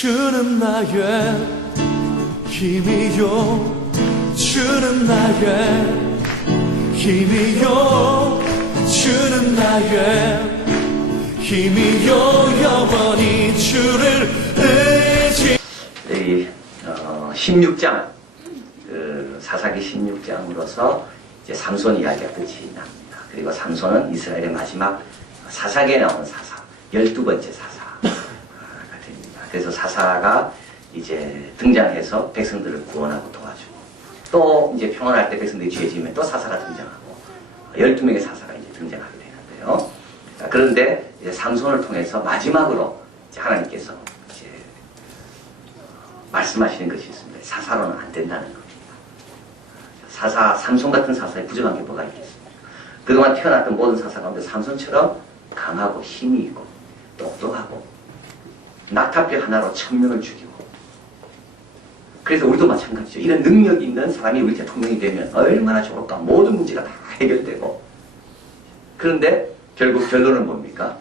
주는 나의 힘이요 주는 나의 힘이요 주는 나의 힘이요 영원히 주를 의지. 이 16장 사사기 16장으로서 이제 삼손 이야기가 끝이 납니다. 그리고 삼손은 이스라엘의 마지막 사사기에 나오는 사사, 12번째 사사가 됩니다. 그래서 사사가 이제 등장해서 백성들을 구원하고 도와주고, 또 이제 평안할 때 백성들이 죄 지으면 또 사사가 등장하고 12명의 사사가 이제 등장하게 되는데요. 그런데 이제 삼손을 통해서 마지막으로 이제 하나님께서 이제 말씀하시는 것이 있습니다. 사사로는 안 된다는 겁니다. 삼손 같은 사사에 부정한 게 뭐가 있겠습니까? 그동안 태어났던 모든 사사 가운데 삼손처럼 강하고 힘이 있고 똑똑하고 낙타뼈 하나로 1000명을 죽이고, 그래서 우리도 마찬가지죠. 이런 능력이 있는 사람이 우리 대통령이 되면 얼마나 좋을까. 모든 문제가 다 해결되고. 그런데 결국 결론은 뭡니까?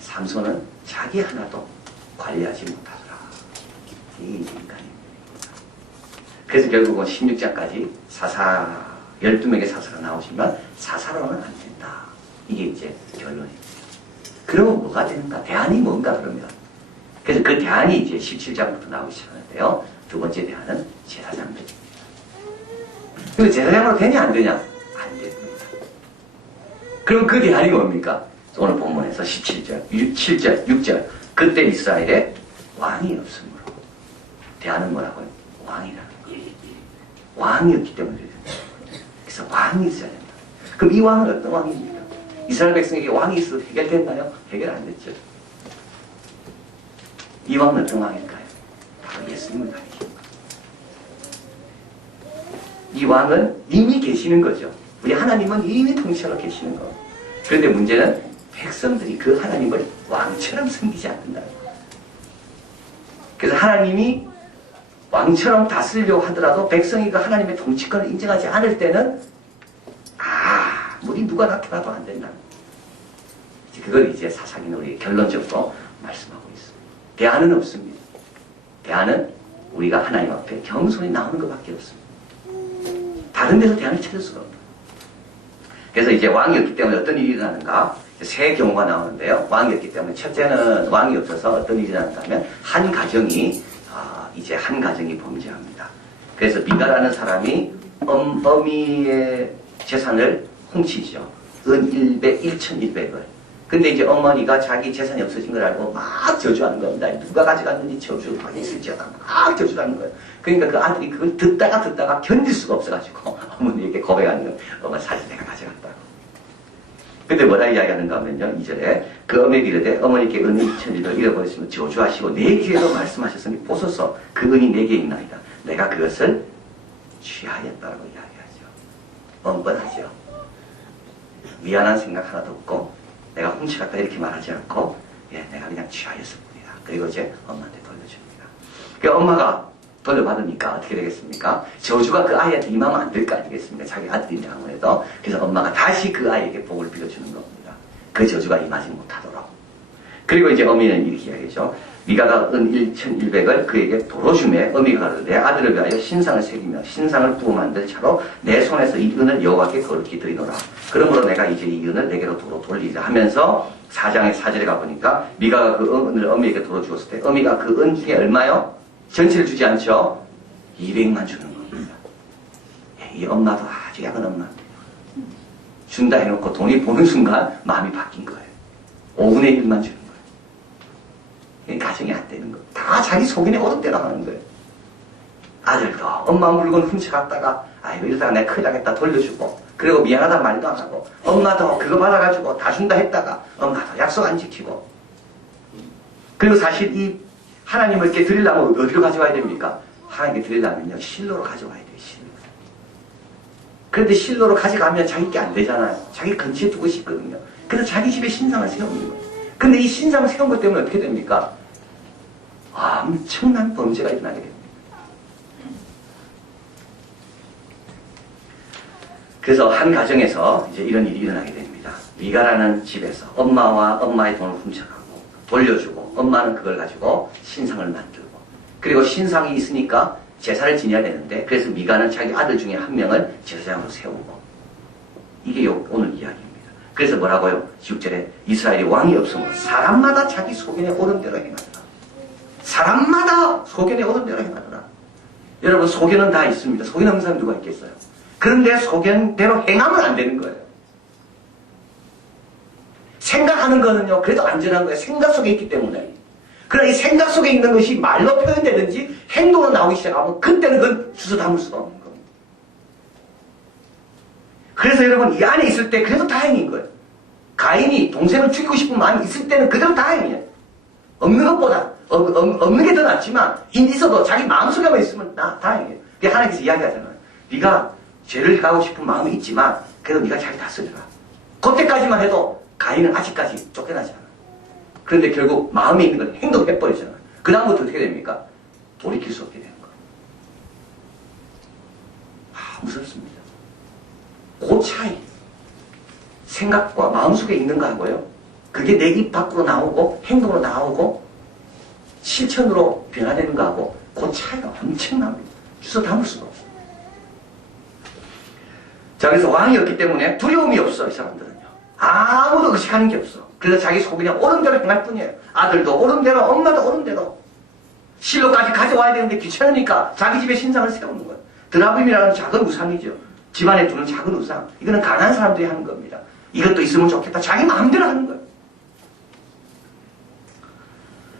삼손은 자기 하나도 관리하지 못하더라. 이게 인간입니다. 그래서 결국은 16장까지 사사 12명의 사사가 나오지만 사사로는 안 된다. 이게 이제 결론입니다. 그러면 뭐가 되는가? 대안이 뭔가 그러면. 그래서 그 대안이 이제 17장부터 나오기 시작하는데요. 두 번째 대안은 제사장들입니다. 그리고 제사장으로 되냐 안 되냐? 안 됩니다. 그럼 그 대안이 뭡니까? 오늘 본문에서 17절, 7절, 6절. 그때 이스라엘에 왕이 없으므로. 대안은 뭐라고요? 왕이라는 거예요. 왕이 없기 때문에 그래서 왕이 있어야 된다. 그럼 이 왕은 어떤 왕입니까? 이스라엘 백성에게 왕이 있어도 해결됐나요? 해결 안 됐죠. 이 왕은 어떤 왕일까요? 바로 예수님을 가리킵니다. 이 왕은 이미 계시는 거죠. 우리 하나님은 이미 통치하러 계시는 거. 그런데 문제는 백성들이 그 하나님을 왕처럼 섬기지 않는다는 거예요. 그래서 하나님이 왕처럼 다스리려고 하더라도 백성이 그 하나님의 통치권을 인정하지 않을 때는 우리 누가 나타나도 안 된다는 거예요. 그걸 이제 사사기는 우리 결론적으로 말씀하고 있습니다. 대안은 없습니다. 대안은 우리가 하나님 앞에 겸손히 나오는 것밖에 없습니다. 다른 데서 대안을 찾을 수가 없다. 그래서 이제 왕이 없기 때문에 어떤 일이 일어나는가? 세 경우가 나오는데요. 왕이 없기 때문에 첫째는 왕이 없어서 어떤 일이 일어나는가 하면 한 가정이 범죄합니다. 그래서 미가라는 사람이 어미의 재산을 훔치죠. 은 1,100을. 근데 이제 어머니가 자기 재산이 없어진 걸 알고 막 저주하는 겁니다. 누가 가져갔는지 저주하게 있을지어다. 막 저주하는 거예요. 그러니까 그 아들이 그걸 듣다가 견딜 수가 없어가지고 어머니에게 고백하는 거예요. 어머, 사실 내가 가져갔다고. 근데 뭐라 이야기하는가 하면요. 2절에 그 어머니에게 이르되 어머니께 은 2,100을 잃어버렸으면 저주하시고 내 귀에도 말씀하셨으니 보소서 그 은이 내게 있나이다. 내가 그것을 취하였다고 이야기하죠. 뻔뻔하죠. 미안한 생각 하나도 없고 내가 훔쳐갔다 이렇게 말하지 않고 내가 그냥 취하였을 뿐이다. 그리고 이제 엄마한테 돌려줍니다. 그 엄마가 돌려받으니까 어떻게 되겠습니까? 저주가 그 아이한테 임하면 안 될 거 아니겠습니까? 자기 아들인데 아무래도. 그래서 엄마가 다시 그 아이에게 복을 빌어주는 겁니다. 그 저주가 임하지 못하도록. 그리고 이제 어미는 이렇게 이야기하죠. 미가가 은 1,100을 그에게 도로 주매 어미가 가로되 내 아들을 위하여 신상을 새기며 신상을 부어 만들 차로 내 손에서 이 은을 여호와께 거룩히 드리노라. 그러므로 내가 이제 이 은을 내게로 도로 돌리라 하면서 4장의 4절에 가보니까 미가가 그 은을 어미에게 도로 주었을 때 어미가 그 은 중에 얼마요? 전체를 주지 않죠. 200만 주는 겁니다. 이 엄마도 아주 약한 엄마. 준다 해놓고 돈이 보는 순간 마음이 바뀐 거예요. 5분의 1만 주는 거예요. 가정이 안 되는 거예요. 다 자기 속인에 오덕대로 하는 거예요. 아들도 엄마 물건 훔쳐갔다가 아이고 이러다가 내가 큰일 나겠다 돌려주고, 그리고 미안하다 말도 안 하고, 엄마도 그거 받아가지고 다 준다 했다가 엄마도 약속 안 지키고. 그리고 사실 이 하나님을 이렇게 드리려면 어디로 가져와야 됩니까? 하나님께 드리려면요, 실로로 가져와야 돼요. 실로. 그런데 실로로 가져가면 자기 게 안 되잖아요. 자기 근처에 두고 싶거든요. 그래서 자기 집에 신상을 세우는 거예요. 근데 이 신상을 세운 것 때문에 어떻게 됩니까? 엄청난 범죄가 일어나게 됩니다. 그래서 한 가정에서 이제 이런 일이 일어나게 됩니다. 미가라는 집에서 엄마와 엄마의 돈을 훔쳐가고 돌려주고 엄마는 그걸 가지고 신상을 만들고, 그리고 신상이 있으니까 제사를 지내야 되는데, 그래서 미가는 자기 아들 중에 한 명을 제사장으로 세우고, 이게 오늘 이야기입니다. 그래서 뭐라고요? 6절에 이스라엘이 왕이 없으므로 사람마다 자기 소견에 오른 대로 행하더라. 사람마다 소견에 오른 대로 행하더라. 여러분, 소견은 다 있습니다. 소견 없는 사람 누가 있겠어요? 그런데 소견대로 행하면 안 되는 거예요. 생각하는 거는요, 그래도 안전한 거예요. 생각 속에 있기 때문에. 그러나 이 생각 속에 있는 것이 말로 표현되든지 행동으로 나오기 시작하면 그때는 그건 주워 담을 수가 없는 겁니다. 그래서 여러분, 이 안에 있을 때 그래도 다행인 거예요. 가인이 동생을 죽이고 싶은 마음이 있을 때는 그대로 다행이에요. 없는 것보다, 없는 게 더 낫지만, 있어도 자기 마음속에만 있으면 다행이에요. 그게 하나님께서 이야기하잖아요. 네가 죄를 가고 싶은 마음이 있지만, 그래도 네가 잘 다스려라. 그때까지만 해도 가인은 아직까지 쫓겨나지 않아요. 그런데 결국 마음에 있는 걸 행동해버리잖아요. 그 다음부터 어떻게 됩니까? 돌이킬 수 없게 되는 거예요. 무섭습니다. 그 차이. 생각과 마음속에 있는 거하고요. 그게 내 입 밖으로 나오고 행동으로 나오고 실천으로 변화되는 거하고 그 차이가 엄청납니다. 주워 담을 수가 없어요. 자, 그래서 왕이 없기 때문에 두려움이 없어, 이 사람들은요. 아무도 의식하는 게 없어. 그래서 자기 속이 그냥 옳은 대로 행할 뿐이에요. 아들도 옳은 대로, 엄마도 옳은 대로. 실로까지 가져와야 되는데 귀찮으니까 자기 집에 신상을 세우는 거예요. 드라빔이라는 작은 우상이죠. 집안에 두는 작은 우상. 이거는 가난한 사람들이 하는 겁니다. 이것도 있으면 좋겠다. 자기 마음대로 하는 거예요.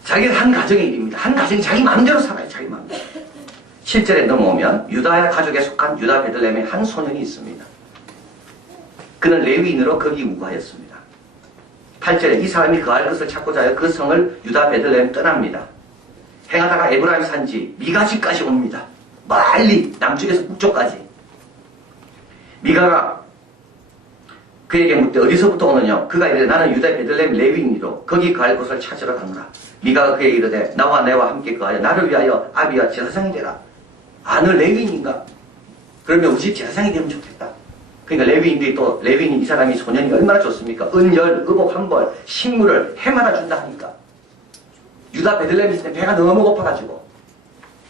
자기가 한 가정의 일입니다. 한 가정이 자기 마음대로 살아요. 자기 마음대로. 7절에 넘어오면 유다 가족에 속한 유다 베들레헴의 한 소년이 있습니다. 그는 레위인으로 거기 우거하였습니다. 8절에 이 사람이 거할 것을 찾고자 하여 그 성을 유다 베들레헴 떠납니다. 행하다가 에브라임 산지 미가집까지 옵니다. 멀리 남쪽에서 북쪽까지. 미가가 그에게 묻되 어디서부터 오느냐? 그가 이르되 나는 유다 베들레헴 레위인이로 거기 거할 곳을 찾으러 가노라. 미가가 그에게 이르되 나와 내와 함께 거하여 나를 위하여 아비와 제사장이 되라. 아, 너 레위인인가? 그러면 우리 집 제사장이 되면 좋겠다. 그러니까 레위인들이 또 레위인 이 사람이 소년이 얼마나 좋습니까? 은열, 의복 한 벌, 식물을 해마다 준다 하니까. 유다 베들레헴 있을 때 배가 너무 고파가지고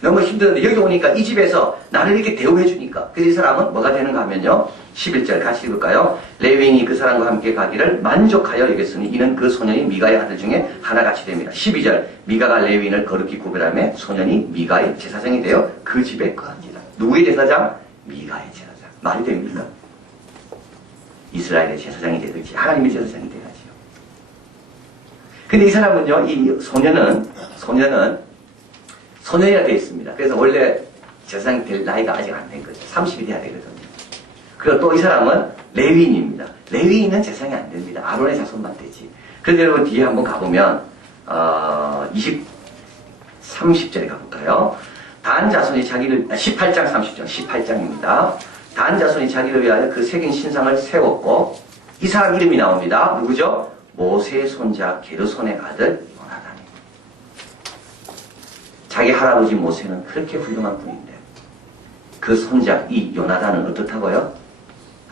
너무 힘들었는데 여기 오니까 이 집에서 나를 이렇게 대우해 주니까 그래서 이 사람은 뭐가 되는가 하면요, 11절 같이 읽을까요? 레위인이 그 사람과 함께 가기를 만족하여 여겼으니 이는 그 소년이 미가의 아들 중에 하나같이 됩니다. 12절 미가가 레위인을 거룩히 구별하며 소년이 미가의 제사장이 되어 그 집에 거합니다. 누구의 제사장? 미가의 제사장. 말이 됩니까? 이스라엘의 제사장이 되든지 하나님의 제사장이 되야지요. 근데 이 사람은요, 이 소년이라 되어 있습니다. 그래서 원래 제사장이 될 나이가 아직 안 된 거죠. 30이 돼야 되거든요. 그리고 또 이 사람은 레위인입니다. 레위인은 제사장이 안 됩니다. 아론의 자손만 되지. 그런데 여러분 뒤에 한번 가보면 30절에 가볼까요? 단 자손이 자기를 18장 30절 18장입니다. 단 자손이 자기를 위하여 그 새긴 신상을 세웠고 이 사람 이름이 나옵니다. 누구죠? 모세의 손자 게르손의 아들 요나단이. 자기 할아버지 모세는 그렇게 훌륭한 분인데 그 손자 이 요나단은 어떻다고요?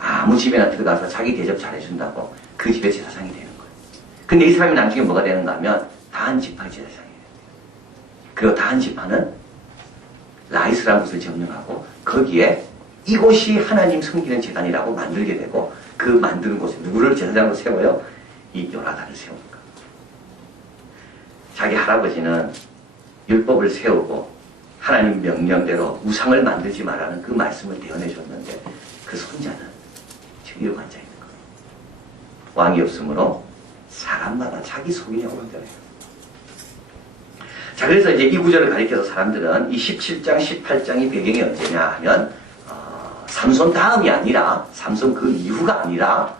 아무 집에나 들어가서 자기 대접 잘해준다고 그 집의 제사장이 되는 거예요. 근데 이 사람이 나중에 뭐가 되는가 하면 다한 지파의 제사장이 돼요. 그리고 다한 지파는 라이스라는 곳을 점령하고 거기에 이곳이 하나님 섬기는 제단이라고 만들게 되고 그 만드는 곳에 누구를 제사장으로 세워요? 이 요나단을 세우는 거예요. 자기 할아버지는 율법을 세우고 하나님 명령대로 우상을 만들지 말라는 그 말씀을 대언해줬는데 그 손자는 지금 이러고 앉아있는 거예요. 왕이 없으므로 사람마다 자기 소견에 오는 대로 해요. 자, 그래서 이제 이 구절을 가리켜서 사람들은 이 17장, 18장이 배경이 언제냐 하면 삼손 다음이 아니라 삼손 그 이후가 아니라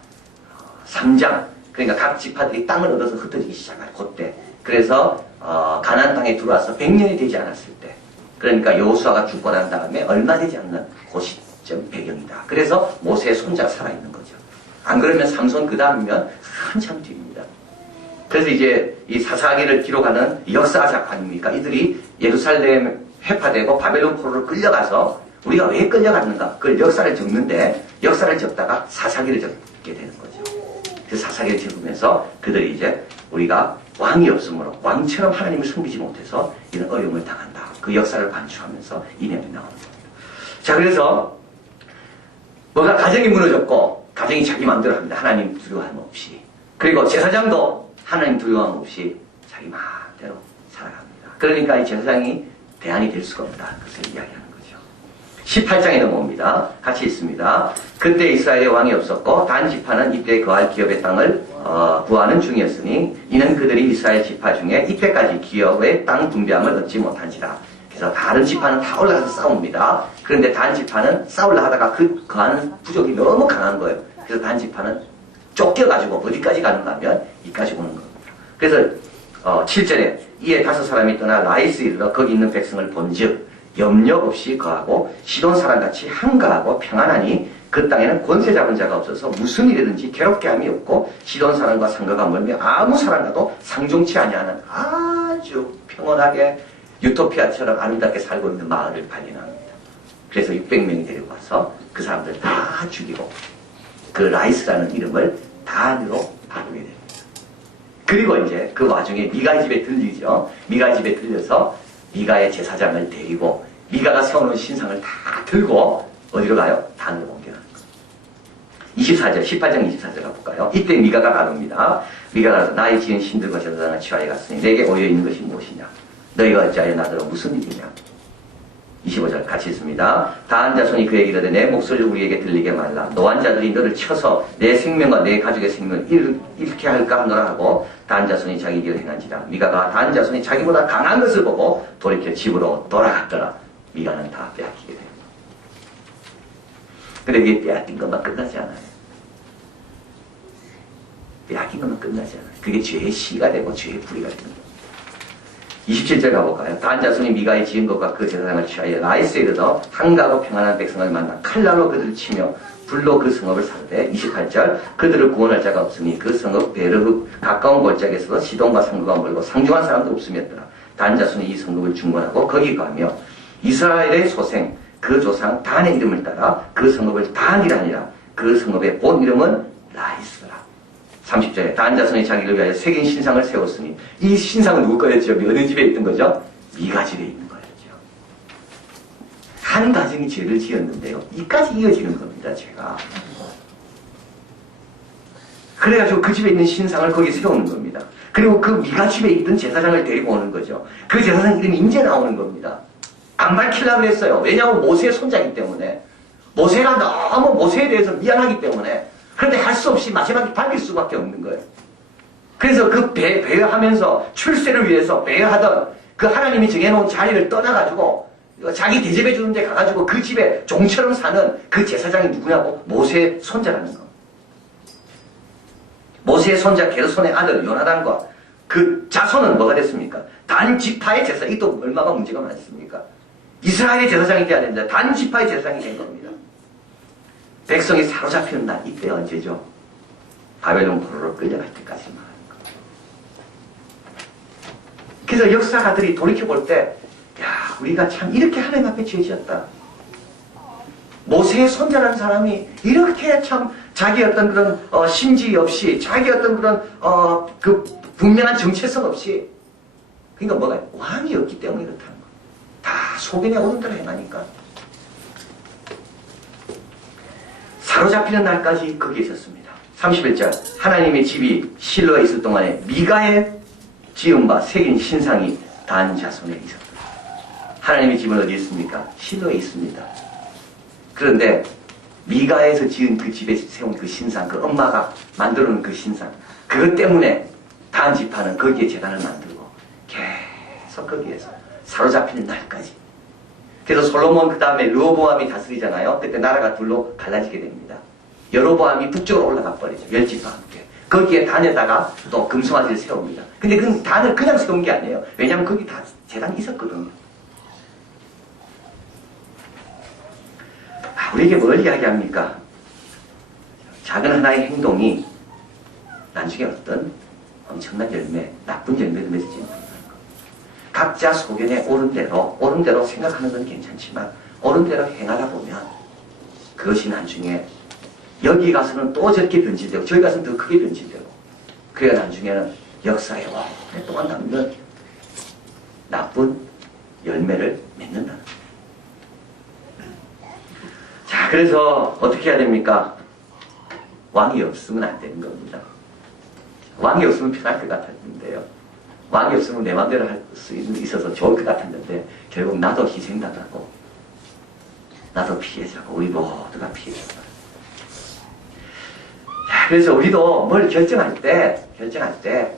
3장, 그러니까 각 지파들이 땅을 얻어서 흩어지기 시작할 그때, 그래서 가나안 땅에 들어와서 100년이 되지 않았을 때, 그러니까 여호수아가 죽고 난 다음에 얼마 되지 않는 그 시점 배경이다. 그래서 모세의 손자가 살아있는 거죠. 안 그러면 삼손 그 다음이면 한참 뒤입니다. 그래서 이제 이 사사기를 기록하는 역사작 아닙니까? 이들이 예루살렘 회파되고 바벨론 포로로 끌려가서 우리가 왜 끌려갔는가? 그걸 역사를 적는데 역사를 적다가 사사기를 적게 되는 거죠. 그 사사기를 적으면서 그들이 이제 우리가 왕이 없으므로 왕처럼 하나님을 섬기지 못해서 이런 어려움을 당한다. 그 역사를 반추하면서 이 내용이 나오는 겁니다. 자, 그래서 뭐가 가정이 무너졌고 가정이 자기 마음대로 합니다. 하나님 두려워함 없이. 그리고 제사장도 하나님 두려워함 없이 자기 마음대로 살아갑니다. 그러니까 이 제사장이 대안이 될 수가 없다. 그것을 이야기하는 거죠. 18장에 넘어옵니다. 같이 있습니다. 그때 이스라엘에 왕이 없었고 단 지파는 이때 거할 기업의 땅을 구하는 중이었으니 이는 그들이 이스라엘 지파 중에 이때까지 기업의 땅 분배함을 얻지 못한지라. 그래서 다른 지파는 다 올라가서 싸웁니다. 그런데 단 지파는 싸우려 하다가 그 거하는 부족이 너무 강한 거예요. 그래서 단 지파는 쫓겨가지고 어디까지 가는가 하면 이까지 오는 겁니다. 그래서 7절에 이에 5사람이 떠나 라이스에 이르러 거기 있는 백성을 본즉 염려 없이 거하고 시돈 사람같이 한가하고 평안하니 그 땅에는 권세 잡은 자가 없어서 무슨 일이든지 괴롭게 함이 없고 시돈 사람과 상가가 멀며 아무 사람과도 상종치 아니하는 아주 평온하게 유토피아처럼 아름답게 살고 있는 마을을 발견합니다. 그래서 600명이 데리고 와서 그 사람들 다 죽이고 그 라이스라는 이름을 단으로 바꾸게 됩니다. 그리고 이제 그 와중에 미가의 집에 들리죠. 미가의 집에 들려서 미가의 제사장을 데리고 미가가 세워놓은 신상을 다 들고 어디로 가요? 단으로 옮겨가는 거예요. 24절, 18장 24절 가볼까요? 이때 미가가 가릅니다. 미가가 가서 나의 지은 신들과 제사장을 취하여 갔으니 내게 오여 있는 것이 무엇이냐? 너희가 어찌하여 나더러 무슨 일이냐? 25절 같이 있습니다. 다한 자손이 그에게 이르되 내 목소리를 우리에게 들리게 말라. 노한 자들이 너를 쳐서 내 생명과 내 가족의 생명을 잃게 할까 하노라 하고 다한 자손이 자기 길을 행한지라. 미가가 다한 자손이 자기보다 강한 것을 보고 돌이켜 집으로 돌아갔더라. 미가는 다 빼앗기게 됩니다. 근데 이게 빼앗긴 것만 끝나지 않아요. 빼앗긴 것만 끝나지 않아요. 그게 죄의 시가 되고 죄의 뿌리가 되는 거예요. 27절 가볼까요? 다한 자손이 미가의 지은 것과 그 제사장을 취하여 라이스에 이르러 한가하고 평안한 백성을 만나 칼날로 그들을 치며 불로 그 성읍을 사르되 28절 그들을 구원할 자가 없으니 그 성읍 베르흐 가까운 골짜기에서 시돈과 상구가 멀고 상종한 사람도 없음이었더라. 다한 자손이 이 성읍을 중건하고 거기 가며 이스라엘의 소생 그 조상 단의 이름을 따라 그 성읍을 단이라 하니라. 그 성읍의 본 이름은 라이스라. 30절에 다한 자손이 자기를 위하여 새긴 신상을 세웠으니 이 신상은 누구 거였죠? 어느 집에 있던 거죠? 미가 집에 있는 거였죠. 한 가정이 죄를 지었는데요. 이까지 이어지는 겁니다. 죄가. 그래가지고 그 집에 있는 신상을 거기 세우는 겁니다. 그리고 그 미가 집에 있던 제사장을 데리고 오는 거죠. 그 제사장 이름이 이제 나오는 겁니다. 안 밝히려고 했어요. 왜냐하면 모세의 손자이기 때문에. 모세가 너무 모세에 대해서 미안하기 때문에. 그런데 할 수 없이 마지막에 밝힐 수밖에 없는 거예요. 그래서 그 배회하면서 출세를 위해서 배회하던 그 하나님이 정해놓은 자리를 떠나가지고 자기 대접해 주는 데 가가지고 그 집에 종처럼 사는 그 제사장이 누구냐고? 모세의 손자라는 거. 모세의 손자 게르손의 아들 요나단과 그 자손은 뭐가 됐습니까? 단 지파의 제사장이 또 얼마나 문제가 많습니까? 이스라엘의 제사장이 돼야 됩니다. 단 지파의 제사장이 된 겁니다. 백성이 사로잡히는 날 이때 언제죠? 바벨론 포로로 끌려갈 때까지 말하는 거예요. 그래서 역사가들이 돌이켜볼 때 야, 우리가 참 이렇게 하나님 앞에 죄지었다. 모세의 손자라는 사람이 이렇게 참 자기 어떤 그런 심지 없이 자기 어떤 그런 그 분명한 정체성 없이 그러니까 뭐가 왕이 없기 때문에 그렇다는 거예요. 다 소변에 오른 대로 행하니까. 사로잡히는 날까지 거기에 있었습니다. 31절 하나님의 집이 실로에 있을 동안에 미가의 지은 바 새긴 신상이 단 자손에 있었다. 하나님의 집은 어디에 있습니까? 실로에 있습니다. 그런데 미가에서 지은 그 집에 세운 그 신상, 그 엄마가 만들어 놓은 그 신상, 그것 때문에 단 지파는 거기에 제단을 만들고 계속 거기에서 사로잡히는 날까지. 그래서 솔로몬 그 다음에 르호보암이 다스리잖아요. 그때 나라가 둘로 갈라지게 됩니다. 여로보암이 북쪽으로 올라가 버리죠. 10지파 함께. 거기에 단에다가 또 금송아지를 세웁니다. 근데 그 단을 그냥 세운 게 아니에요. 왜냐하면 거기 다 제단이 있었거든요. 우리에게 뭘 이야기합니까? 작은 하나의 행동이 나중에 어떤 엄청난 열매, 나쁜 열매를 맺을지 모르는 것. 각자 소견에 옳은 대로 생각하는 건 괜찮지만 옳은 대로 행하다 보면 그것이 나중에 여기 가서는 또 저렇게 변질되고 저기 가서는 더 크게 변질되고 그래야 나중에는 역사에 오랫동안 남는 나쁜 열매를 맺는다. 자, 그래서 어떻게 해야 됩니까? 왕이 없으면 안 되는 겁니다. 왕이 없으면 편할 것 같았는데요. 왕이 없으면 내 마음대로 할 수 있어서 좋을 것 같았는데 결국 나도 희생당하고 나도 피해자고 우리 모두가 피해자다. 자, 그래서 우리도 뭘 결정할 때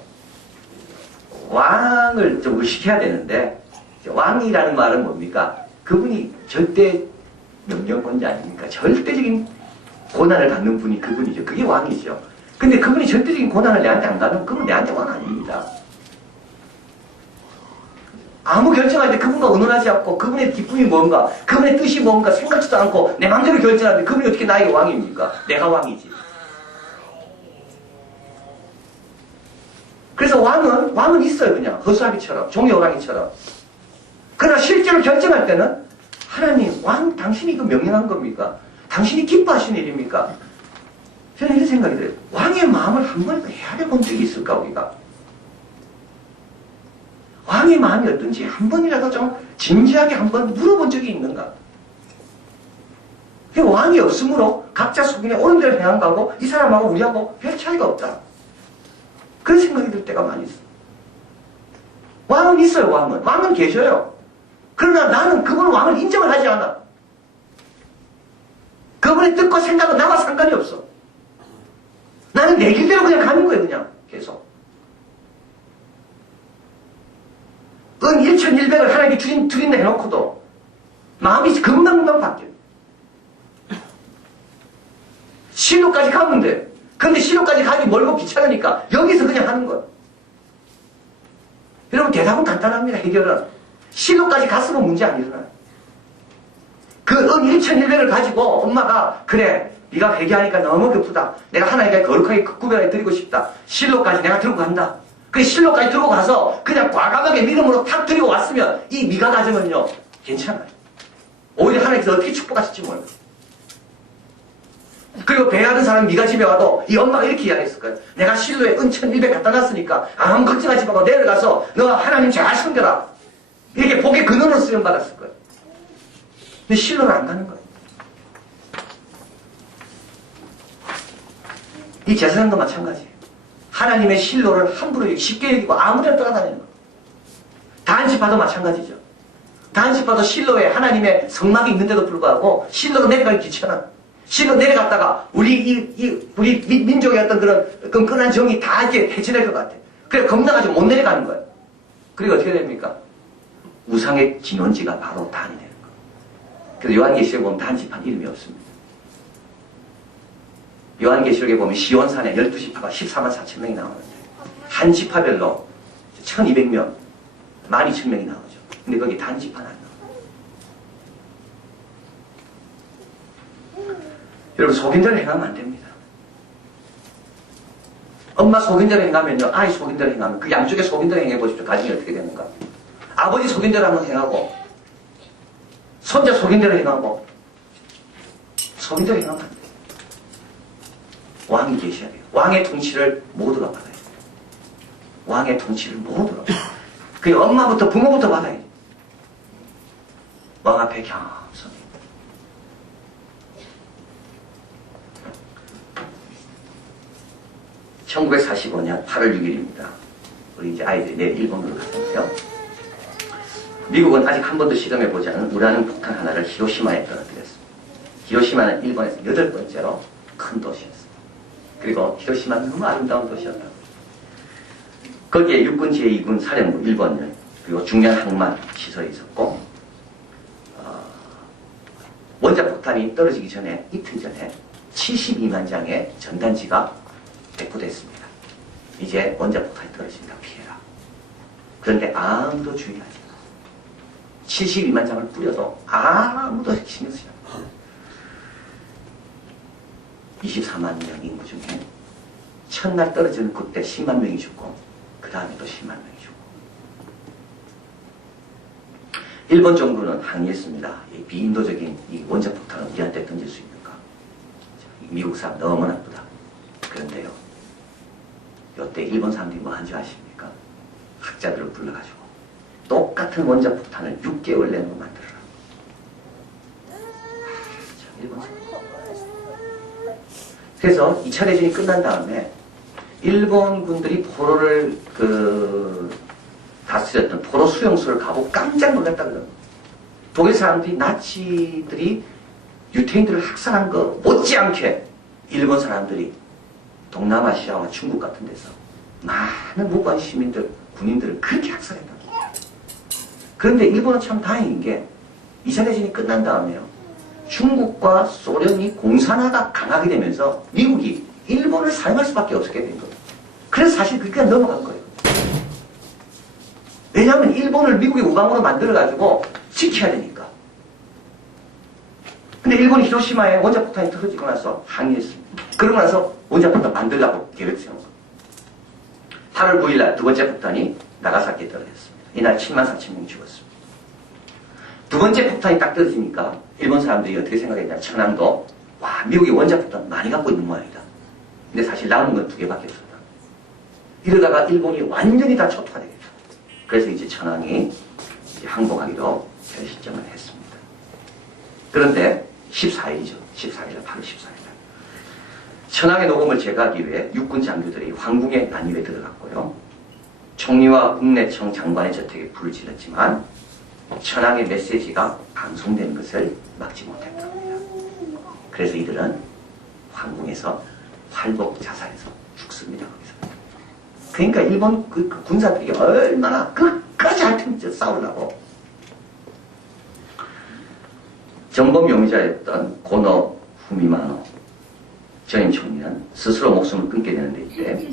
왕을 좀 의식해야 되는데 왕이라는 말은 뭡니까? 그분이 절대 명령권자 아닙니까? 절대적인 고난을 받는 분이 그분이죠. 그게 왕이죠. 근데 그분이 절대적인 고난을 내한테 안 가면 그분 내한테 왕 아닙니다. 아무 결정할 때 그분과 의논하지 않고 그분의 기쁨이 뭔가 그분의 뜻이 뭔가 생각지도 않고 내 마음대로 결정하는데 그분이 어떻게 나에게 왕입니까? 내가 왕이지. 그래서 왕은 있어요. 그냥 허수아비처럼 종의 호랑이처럼. 그러나 실제로 결정할 때는 하나님 왕 당신이 그 명령한 겁니까? 당신이 기뻐하시는 일입니까? 저는 이런 생각이 들어요. 왕의 마음을 한 번도 헤아려 본 적이 있을까 우리가? 왕의 마음이 어떤지 한 번이라도 좀 진지하게 한 번 물어본 적이 있는가? 왕이 없으므로 각자 속인에 옳은 대로 행한 거하고 이 사람하고 우리하고 별 차이가 없다. 그런 생각이 들 때가 많이 있어요. 왕은 있어요. 왕은 계셔요. 그러나 나는 그분 왕을 인정을 하지 않아. 그분의 뜻과 생각은 나와 상관이 없어. 나는 내 길대로 그냥 가는 거예요. 그냥 계속. 은 1,100을 하나님께 드린다 해놓고도 마음이 금방금방 바뀌어요. 실로까지 가면 돼. 근데 실로까지 가기 멀고 귀찮으니까 여기서 그냥 하는 거예요. 여러분 대답은 간단합니다. 해결은. 실로까지 갔으면 문제 안 일어나요. 그 은 1,100을 가지고 엄마가 그래 네가 회개하니까 너무 급하다. 내가 하나님께 거룩하게 구별해 드리고 싶다. 실로까지 내가 들고 간다. 그 실로까지 들고 가서 그냥 과감하게 믿음으로 탁 들이고 왔으면 이 미가 가정은요 괜찮아요. 오히려 하나님께서 어떻게 축복하실지 몰라요. 그리고 배하는 사람 미가 집에 와도 이 엄마가 이렇게 이야기했을 거예요. 내가 실로에 은 1,100 갖다 놨으니까 아무 걱정하지 말고 내려가서 너 하나님 잘 섬겨라. 이렇게 복의 근원으로 쓰임 받았을 거예요. 근데 실로는 안 가는 거예요. 이 제사장도 마찬가지예요. 하나님의 실로를 함부로 쉽게 여기고 아무데나 떠나다니는 거예요. 다한지파도 마찬가지죠. 다한지파도 실로에 하나님의 성막이 있는데도 불구하고 실로로 내려가기 귀찮아. 실로 내려갔다가 우리 민족의 어떤 그런 끈끈한 정이 다 이렇게 해지될 것 같아. 그래서 겁나가지고 못 내려가는 거예요. 그리고 어떻게 됩니까? 우상의 진원지가 바로 단이 되는 거예요. 그래서 요한계시록에 보면 단지파는 이름이 없습니다. 요한계시록에 보면 시온산에 12지파가 14만 4천 명이 나오는데 한 지파별로 1200명, 12,000명이 나오죠. 근데 거기 단지파는 안 나와요. 여러분 속인 대로 행하면 안 됩니다. 엄마 속인 대로 행하면요. 아이 속인 대로 행하면 그 양쪽에 속인 대로 행해 보십시오. 가정이 어떻게 되는가. 아버지 속인 대로 한번 행하고 손자 속인 대로 행하고 속인 대로 행하면 안 돼요. 왕이 계셔야 돼요. 왕의 통치를 모두가 받아야 돼요. 왕의 통치를 모두가. 그 엄마부터 부모부터 받아야 돼요. 왕 앞에 겸손히. (1945년 8월 6일입니다) 우리 이제 아이들이 내일 일본으로 갔는데요. 미국은 아직 한 번도 실험해보지 않은 우라늄 폭탄 하나를 히로시마에 떨어뜨렸습니다. 히로시마는 일본에서 8번째로 큰 도시였습니다. 그리고 히로시마는 너무 아름다운 도시였다고. 거기에 육군 제2군 사령부 1번열 그리고 중요한 항만 시설이 있었고 원자폭탄이 떨어지기 전에 이틀 전에 72만 장의 전단지가 배포됐습니다. 이제 원자폭탄이 떨어진다. 피해라. 그런데 아무도 주의하지 않아요. 72만 장을 뿌려도 아무도 신경 쓰지 않아요. 24만 명 인구 중에 첫날 떨어지는 그때 10만 명이 죽고 그 다음에 또 10만 명이 죽고 일본 정부는 항의했습니다. 이 비인도적인 이 원자폭탄을 우리한테 던질 수 있는가? 미국 사람 너무 나쁘다. 그런데요, 요때 일본 사람들이 뭐 한지 아십니까? 학자들을 불러가지고 똑같은 원자폭탄을 6개월 내로 만들어라. 참, 일본 사람. 그래서 2차 대전이 끝난 다음에 일본 군들이 포로를 다스렸던 포로 수용소를 가고 깜짝 놀랐다 그러고, 독일 사람들이 나치들이 유태인들을 학살한 거 못지않게 일본 사람들이 동남아시아와 중국 같은 데서 많은 무관 시민들, 군인들을 그렇게 학살했다. 그런데 일본은 참 다행인 게 2차 대전이 끝난 다음에요, 중국과 소련이 공산화가 강하게 되면서 미국이 일본을 사용할 수밖에 없게 된 거예요. 그래서 사실 그렇게 넘어간 거예요. 왜냐하면 일본을 미국의 우방으로 만들어가지고 지켜야 되니까. 근데 일본이 히로시마에 원자폭탄이 터지고 나서 항의했습니다. 그러고 나서 원자폭탄 만들려고 계획 세운 거예요. 8월 9일날 두 번째 폭탄이 나가사키에 떨어졌습니다. 이날 7만 4천 명이 죽었습니다. 두 번째 폭탄이 딱 떨어지니까 일본 사람들이 어떻게 생각했냐, 천황도 와, 미국이 원자폭탄 많이 갖고 있는 모양이다. 근데 사실 남은 건 2개밖에 없었다. 이러다가 일본이 완전히 다 초토화되겠다. 그래서 이제 천황이 이제 항복하기로 결심을 했습니다. 그런데 14일이죠. 14일, 8월 14일. 천황의 녹음을 제거하기 위해 육군 장교들이 황궁의 난입에 들어갔고요. 총리와 국내청 장관의 저택에 불을 질렀지만 천황의 메시지가 방송되는 것을 막지 못했다 합니다. 그래서 이들은 황궁에서 활복 자살해서 죽습니다. 거기서. 그러니까 일본 그 군사들이 얼마나 끝까지 하여튼 싸우려고. 정범 용의자였던 고노 후미마노 전임 총리는 스스로 목숨을 끊게 되는데 이때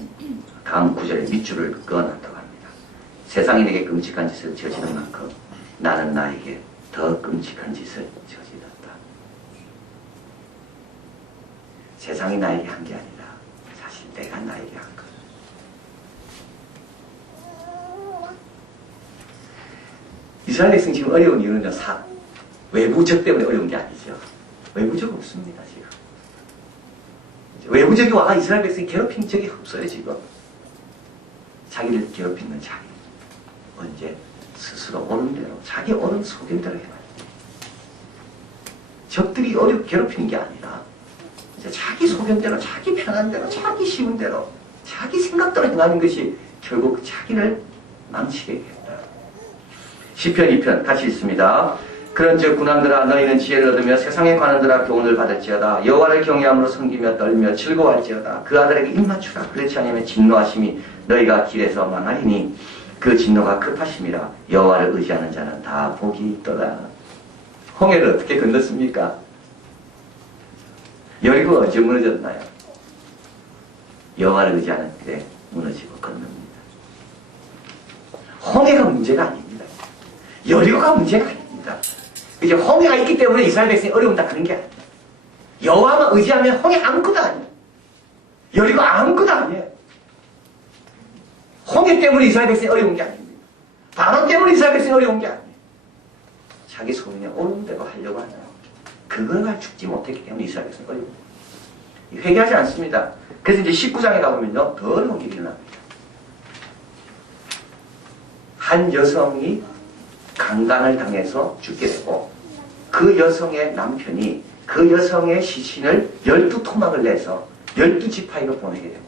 다음 구절에 밑줄을 그어놨다고 합니다. 세상이 내게 끔찍한 짓을 저지른 만큼 나는 나에게 더 끔찍한 짓을 저질렀다. 세상이 나에게 한 게 아니라 사실 내가 나에게 한 것. 이스라엘 백성 지금 어려운 이유는 외부적 때문에 어려운 게 아니죠. 외부적 없습니다, 지금. 외부적이 와 이스라엘 백성이 괴롭힌 적이 없어요, 지금. 자기를 괴롭히는 자기. 언제? 스스로 옳은 대로, 자기 옳은 소견대로 해봐요. 적들이 괴롭히는 게 아니라, 이제 자기 소견대로, 자기 편한 대로, 자기 쉬운 대로, 자기 생각대로 행하는 것이 결국 자기를 망치게 했다. 시편 2편 같이 읽습니다. 그런즉 군왕들아 너희는 지혜를 얻으며 세상의 관원들아 교훈을 받을지어다. 여호와를 경외함으로 섬기며 떨며 즐거워할지어다. 그 아들에게 입맞추라. 그렇지 않으면 진노하심이 너희가 길에서 망하리니 그 진노가 급하심이라. 여호와를 의지하는 자는 다 복이 있도다. 홍해를 어떻게 건넜습니까? 여리고가 언제 무너졌나요? 여호와를 의지하는 길에 무너지고 건넙니다. 홍해가 문제가 아닙니다. 여리고가 문제가 아닙니다. 이제 홍해가 있기 때문에 이스라엘 백성이 어려운다 하는 게 아니에요. 여호와만 의지하면 홍해 아무것도 아니에요. 여리고 아무것도 아니에요. 홍해 때문에 이스라엘 백성이 어려운 게 아닙니다. 바로 때문에 이스라엘 백성이 어려운 게 아니에요. 자기 소명에 옳은 대로 하려고 하는 그걸 죽지 못했기 때문에 이스라엘 백성이 어려운 거예요. 회개하지 않습니다. 그래서 이제 19장에 가보면요, 더 어려운 일이 일어납니다. 한 여성이 강간을 당해서 죽게 되고 그 여성의 남편이 그 여성의 시신을 12토막을 내서 12지파이로 보내게 되고,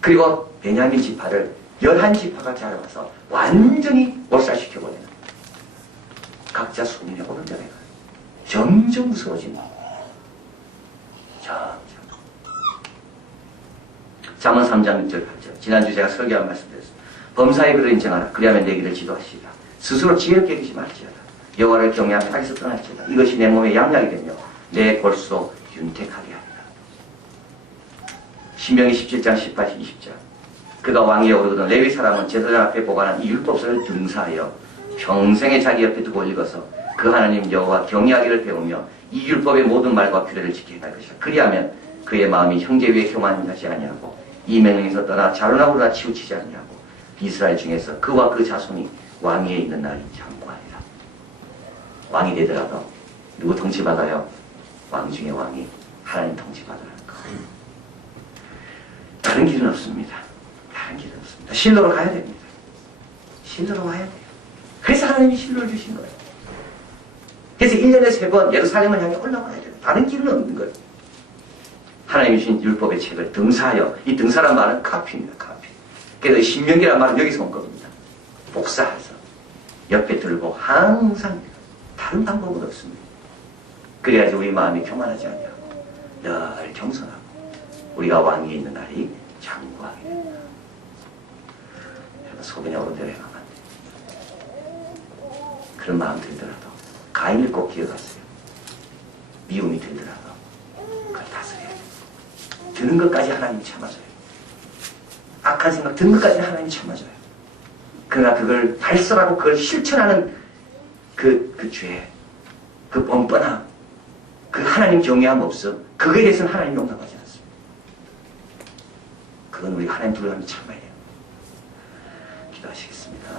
그리고 베냐민 지파를 11지파가 자라와서 완전히 몰살시켜버리는, 각자 소민의 오른쪽에 가요. 점점 무서워집니다. 점점. 잠언 3장 6절 8절. 지난주 제가 설교한 말씀드렸습니다. 범사의 글을 인정하라. 그리하면 내 길을 지도하시리라. 스스로 지혜롭게 여기지 말지어다. 여호와를 경외하며 악에서 떠날지어다. 이것이 내 몸에 양약이 되며 내 골수 윤택하게 하리라. 신명기 17장 18, 20절. 그가 왕위에 오르거든 레위 사람은 제사장 앞에 보관한 이 율법서를 등사하여 평생에 자기 옆에 두고 읽어서 그 하나님 여호와 경외하기를 배우며 이 율법의 모든 말과 규례를 지키게 할 것이다. 그리하면 그의 마음이 형제 위에 교만하지 아니하고 이 명령에서 떠나 자루나 우루나 치우치지 아니하고 이스라엘 중에서 그와 그 자손이 왕위에 있는 날이 장구하리라. 왕이 되더라도 누구 통치받아요? 왕 중에 왕이 하나님 통치받으라는 거. 다른 길은 없습니다. 다른 길은 없습니다. 실로로 가야 됩니다. 실로로 와야 돼요. 그래서 하나님이 실로를 주신 거예요. 그래서 1년에 3번 예루살렘을 향해 올라와야 돼요. 다른 길은 없는 거예요. 하나님이 주신 율법의 책을 등사하여, 이 등사란 말은 카피입니다. 카피. 그래서 신명기란 말은 여기서 온 겁니다. 복사해서 옆에 들고 항상 다른 방법은 없습니다. 그래야지 우리 마음이 평안하지 아니하고 늘 겸손하고 우리가 왕위에 있는 날이 장구하게 된다. 여러분 소변이 오른대로 행하면 안 돼요. 그런 마음 들더라도 가인을 꼭 기억하세요. 미움이 들더라도 그걸 다스려야 돼요. 드는 것까지 하나님이 참아줘요. 악한 생각 드는 것까지 하나님이 참아줘요. 그러나 그걸 발설하고 그걸 실천하는 그 죄, 그 뻔뻔함, 그 하나님 경외함 없어. 그거에 대해서는 하나님 용납하지 않습니다. 그건 우리 하나님 두려움이 참아야 돼요. 기도하시겠습니다.